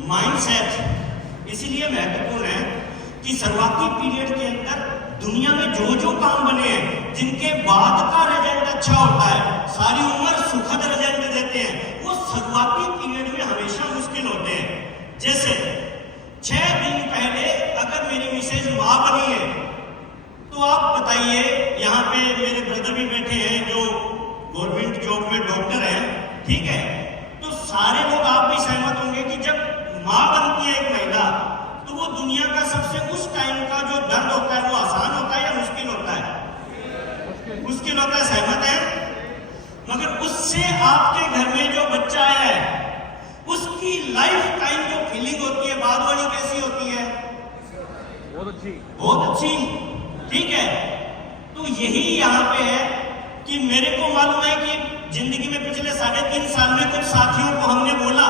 Mindset इसलिए महत्वपूर्ण है कि शुरुआती पीरियड के अंदर दुनिया में जो जो काम बने हैं, जिनके बाद का रिजल्ट अच्छा होता है, सारी उम्र सुखद रिजल्ट देते हैं, वो शुरुआती पीरियड में हमेशा मुश्किल होते हैं। जैसे 6 दिन पहले अगर मेरी मिसेज मां बनी है, तो आप बताइए, यहाँ पे मेरे ब्रदर भी बैठे हैं जो गवर्नमेंट जॉब में डॉक्टर हैं, ठीक है, तो सारे लोग आप भी सहमत होंगे कि जब मां बनती है एक महिला, तो वो दुनिया का सबसे उस टाइम का जो दर्द होता है वो आसान होता है या मुश्किल होता है? मुश्किल होता है, सहमत है? मगर उससे आपके घर में जो बच्चा आया है, उसकी लाइफ टाइम जो फीलिंग होती है बाद वाली कैसी होती है? बहुत अच्छी, बहुत अच्छी, ठीक है। तो यही यहाँ पे है कि मेरे को मालूम है कि जिंदगी में पिछले 3.5 साल में कुछ साथियों को हमने बोला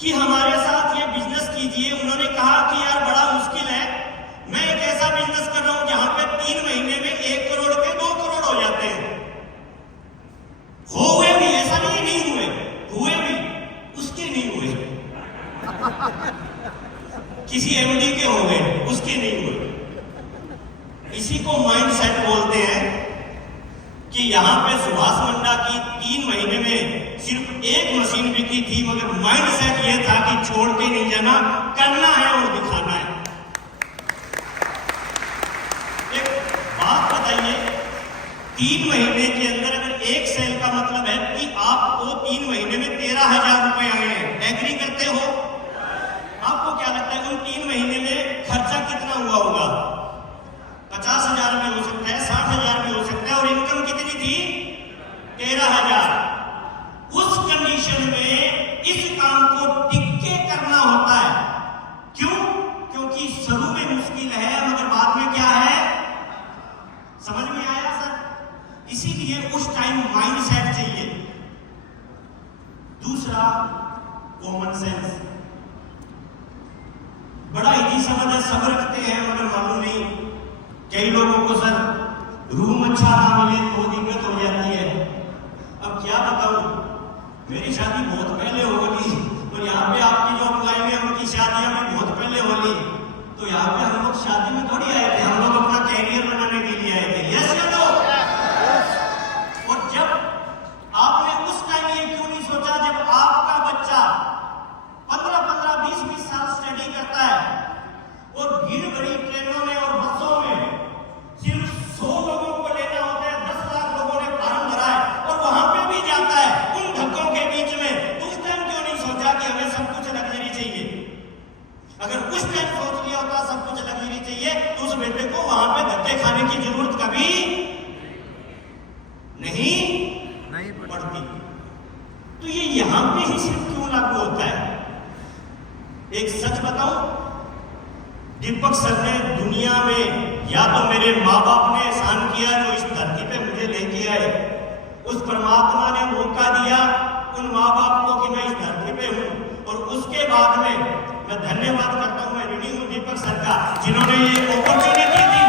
कि हमारे साथ ये बिजनेस कीजिए। उन्होंने कहा कि यार बड़ा मुश्किल है, मैं एक ऐसा बिजनेस कर रहा हूं जहां पे 3 महीने में 1 करोड़ के 2 करोड़ हो जाते हैं। हुए भी, ऐसा नहीं हुए, हुए भी, उसके नहीं हुए किसी एमडी के हो गए, उसके नहीं हुए। इसी को माइंडसेट बोलते हैं कि यहाँ पे सुभाष मुंडा की 3 महीने में सिर्फ 1 मशीन बिकी थी, मगर माइंडसेट ये था कि छोड़ के नहीं जाना, करना है और दिखाना है। एक बात बताइए, 3 महीने के अंदर अगर 1 सेल का मतलब है कि आपको 3 महीने में 13,000 रुपए आए हैं, एग्री करते हो? आपको क्या लगता है उन 3 महीने में खर्चा कितना हुआ होगा? 50,000 में हो सकता है, 60,000 में हो सकता है, और इनकम कितनी थी? 13,000। उस कंडीशन में इस काम को टिक के करना होता है। क्यों? क्योंकि शुरू में मुश्किल है, मगर बाद में क्या है? समझ में आया सर? इसीलिए उस टाइम माइंडसेट चाहिए। दूसरा, कॉमन सेंस। बड़ा इजी शब्द है, सब रखते हैं, मगर मालूम नहीं। कई लोगों को सर रूम अच्छा ना मिले तो दिक्कत हो जाती है। अब क्या बताऊं, मेरी शादी बहुत पहले हो गई, और यहाँ पे आपकी जो अप्लाई में उनकी शादियां भी बहुत पहले हो गई। तो यहाँ पे हम लोग शादी में थोड़ी आए थे, हम लोग अपना कैरियर बनाने के लिए आए थे। यस या नो? और जब आपने उस टाइम ये क्यों नहीं सोचा, जब आपका बच्चा 15-15, 20-20 साल स्टडी करता है और भीड़ भरी ट्रेनों में और बसों में सिर्फ 100 लोगों को लेना होता है, 10 लाख लोगों ने फॉर्म भरा है, और वहां पे भी जाता है उन धक्कों के बीच में, तो उस टाइम क्यों नहीं सोचा कि हमें सब कुछ लग्जरी चाहिए? अगर उस टाइम सोच लिया होता सब कुछ लग्जरी चाहिए, तो उस बेटे को वहां पे धक्के खाने की जरूरत कभी नहीं पड़ती। तो ये यहां पे ही सिर्फ क्यों लागू होता है? एक सच बताऊं, दीपक सर ने दुनिया में या तो मेरे माँ बाप ने एहसान किया जो इस धरती पे मुझे लेके आए, उस परमात्मा ने मौका दिया उन माँ बाप को कि मैं इस धरती पे हूँ, और उसके बाद में मैं धन्यवाद करता हूँ, मैं ऋणी हूँ दीपक सर का, जिन्होंने ये अपॉर्चुनिटी दी।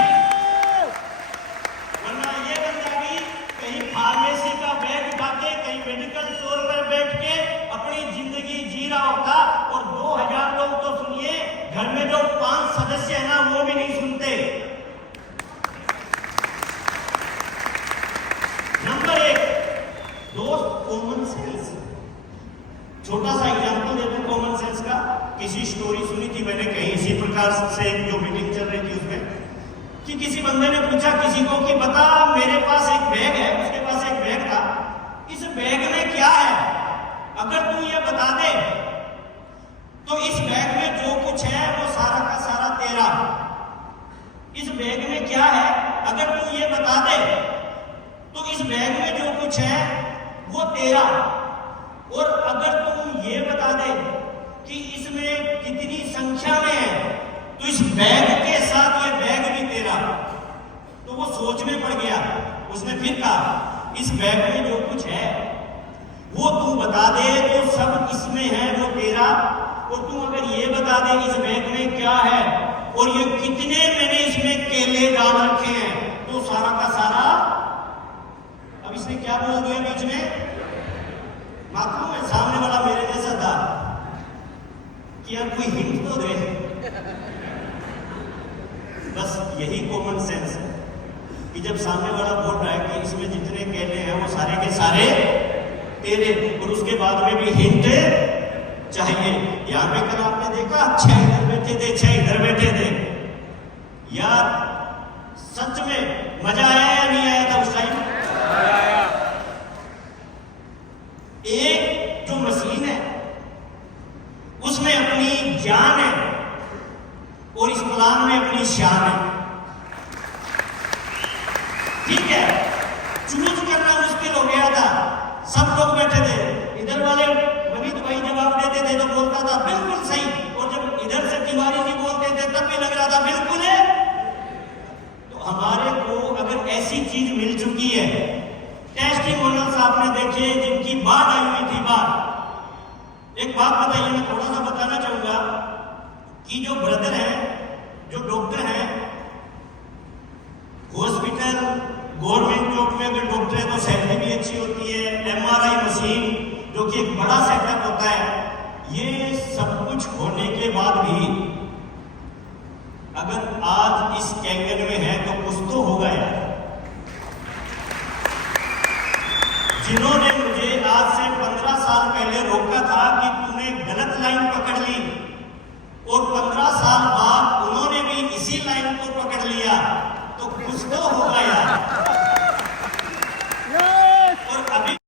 वरना ये बंदा भी कहीं फार्मेसी का बैग उठा के, कहीं मेडिकल स्टोर पर बैठ के अपनी जिंदगी जी रहा होता, और 2000 लोग तो सुनिए, घर में जो 5 सदस्य है ना, वो भी नहीं सुनते। नंबर 1, दोस्त, कॉमन सेंस। छोटा सा एग्जांपल देता हूं कॉमन सेंस का। किसी स्टोरी सुनी थी मैंने कहीं, इसी प्रकार से जो मीटिंग चल रही थी उसमें, कि किसी बंदे ने पूछा किसी को कि बता, मेरे पास एक बैग है, उसके पास एक बैग था, इस बैग में क्या है? अगर तू ये बता दे तो इस बैग में जो कुछ है वो सारा का सारा तेरा। इस बैग में क्या है? अगर तू ये बता दे तो इस बैग में जो कुछ है वो तेरा। और अगर तू ये बता दे कि इसमें कितनी संख्या में है, तो इस बैग के साथ ये बैग भी तेरा। तो वो सोच में पड़ गया। उसने फिर कहा, इस बैग में जो कुछ है वो तू बता दे तो सब इसमें है वो तेरा, और तू अगर ये बता दे इस बैग में क्या है और ये कितने मैंने इसमें केले डाल रखे हैं, तो सारा का सारा। अब इसने क्या बोल दिया बीच में? मालूम है, सामने वाला मेरे जैसा था, कि यार कोई हिंट तो दे। बस यही कॉमन सेंस है कि जब सामने वाला बोल रहा है कि इसमें जितने केले हैं वो सारे के सारे तेरे, और उसके बाद में भी हिंट चाहिए। यहां पे कल आपने देखा 6 इधर बैठे थे, 6 इधर बैठे थे। यार सच में मजा आया या नहीं आया था उस टाइम? एक जो मशीन है उसमें अपनी जान है और इस प्लान में अपनी शान है। ठीक है, चूज करना मुश्किल हो गया था। सब लोग बैठे थे, इधर वाले वनीत भाई जवाब देते थे तो बोलता था बिल्कुल सही, और जब इधर से तिवारी जी बोलते थे तब भी लग रहा था बिल्कुल है। तो हमारे को अगर ऐसी चीज मिल चुकी है, टेस्टिमोनियल्स आपने देखे जिनकी बात आई हुई थी। बात एक बात बताइए, मैं थोड़ा सा बताना चाहूंगा कि जो ब्रदर हैं, जो डॉक्टर हैं, हॉस्पिटल गवर्नमेंट जॉब में अगर डॉक्टर है तो सैलरी भी अच्छी होती है, एमआरआई मशीन जो कि एक बड़ा सेटअप होता है, ये सब कुछ होने के बाद भी अगर आज इस कैंगन में है तो कुछ तो होगा यार। जिन्होंने